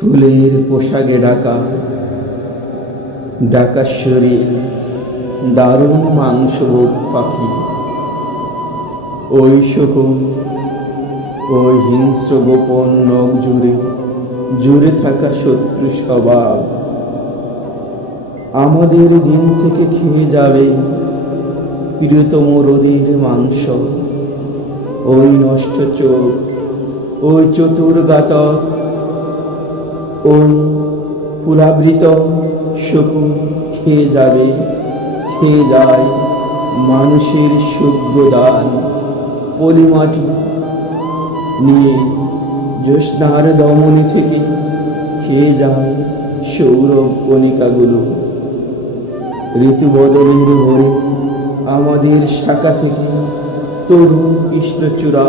ফুলের পোশাকে ঢাকা ঢাকা শরীর, দারুণ মাংসভোগ পাখি। ওই শকুন, ওই হিংস্র গোপন নখ জুড়ে জুড়ে থাকা শত্রু স্বভাব আমাদের দিন থেকে খেয়ে যাবে প্রিয়তম রোদের মাংস। ওই নষ্ট চোখ, ওই চতুর গাতক, ওই ফুলাবৃত শকুন খেয়ে যাবে, খেয়ে যায় মানুষের সুযোগ্য দান। পলিমাটি নিয়ে জ্যোৎস্নার দমনী থেকে খেয়ে যায় সৌরভ কণিকাগুলো। ঋতু বদলের ভোরে আমাদের শাখা থেকে তরুণ কৃষ্ণচূড়া,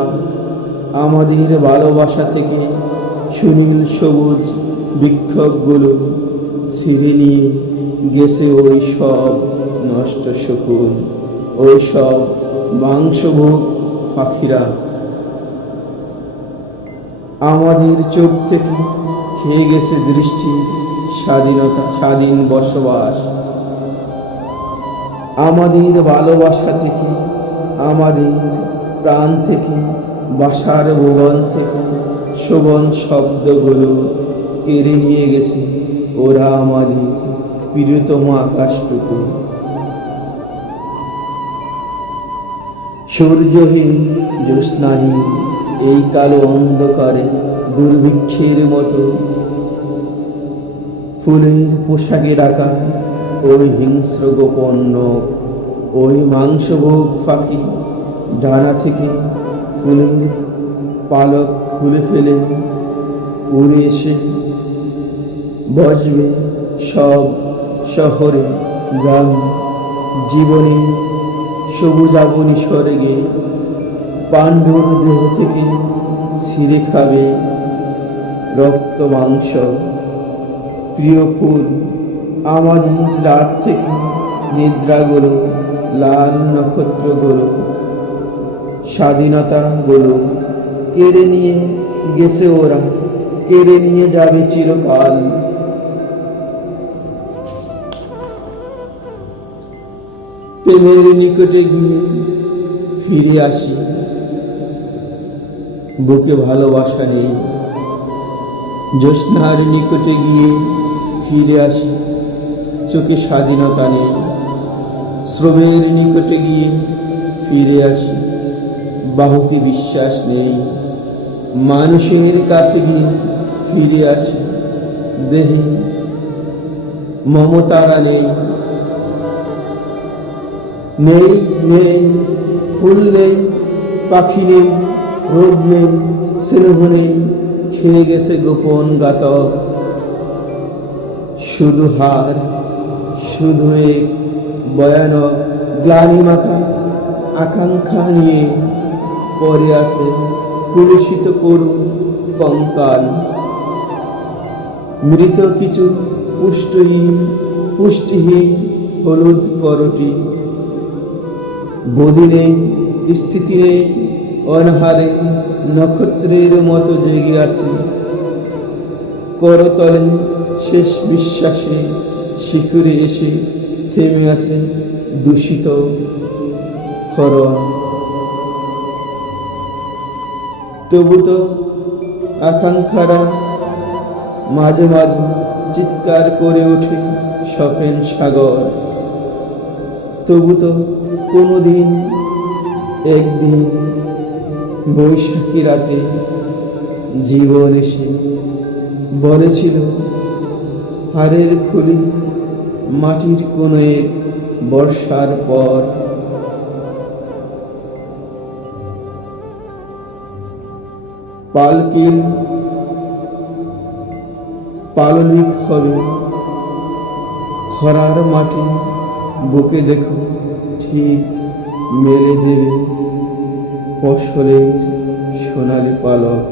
আমাদের ভালোবাসা থেকে সুনীল সবুজ বিক্ষোভগুলো ছিঁড়ে নিয়ে গেছে ওই সব নষ্ট শকুন, ওই সব মাংসভোগ পাখিরা। আমাদের চোখ থেকে খেয়ে গেছে দৃষ্টির স্বাধীনতা, স্বাধীন বসবাস। আমাদের ভালোবাসা থেকে, আমাদের প্রাণ থেকে, বাসার ভুবন থেকে শোভন শব্দগুলো কেড়ে নিয়ে গেছে ওরা আমাদের প্রিয়তম আকাশটুকু। সূর্যহীন জ্যোৎস্নাহীন এই কালো অন্ধকারে দুর্ভিক্ষের মতো ফুলের পোশাকে ঢাকা ওই হিংস্র গোপন নখ, ওই মাংসভোগ পাখি ডানা থেকে ফুলের পালক খুলে ফেলে উড়ে এসে বসবে সব শহরে গ্রাম জীবনে সবুজাবনী স্বর্গে। পাণ্ডুর দেহ থেকে ছিঁড়ে খাবে রক্ত মাংস। প্রিয় ফুল, আমাদের রাত থেকে নিদ্রাগুলো, লাল নক্ষত্রগুলো, স্বাধীনতাগুলো কেড়ে নিয়ে গেছে ওরা, কেড়ে নিয়ে যাবে চিরকাল। প্রেমের নিকটে গিয়ে ফিরে আসি, বুকে ভালোবাসা নেই। জ্যোৎস্নার নিকটে গিয়ে ফিরে আসি, চোখে স্বাধীনতা নেই। শ্রমের নিকটে গিয়ে ফিরে আসি, বাহুতে বিশ্বাস নেই। মানুষের কাছে গিয়ে ফিরে আসি, দেহে মমতারা নেই। নেই নেই ফুল নেই, পাখি নেই, রোদ নেই, স্নেহ নেই, খেয়ে গেছে গোপন গাতক। শুধু হার, শুধু এক ভয়ানক গ্লানি মাখা আকাঙ্ক্ষা নিয়ে পড়ে আছে কুলুষিত করুণ কঙ্কাল। মৃত কিছু পুষ্টিহীন হলুদ করটি, বধি নেই, স্থিতি নেই, অনাহারে নক্ষত্রের মতো জেগে আছে করতলে। শেষ বিশ্বাসে শিখরে এসে থেমে আছে দূষিত ক্ষরণ। তবু তো আকাঙ্ক্ষারা মাঝে মাঝে চিৎকার করে ওঠে স্বপ্ন সাগর। তবু তো কোনোদিন একদিন বৈশাখী রাতে জীবন এসে বলেছিল, হাড়ের খুলি মাটির কোনো এক বর্ষার পর। পালকিল পাললিক হবে খরার মাটি, বুকে দেখো ঠিক মেলে দেবে ফসলের সোনালি পালক।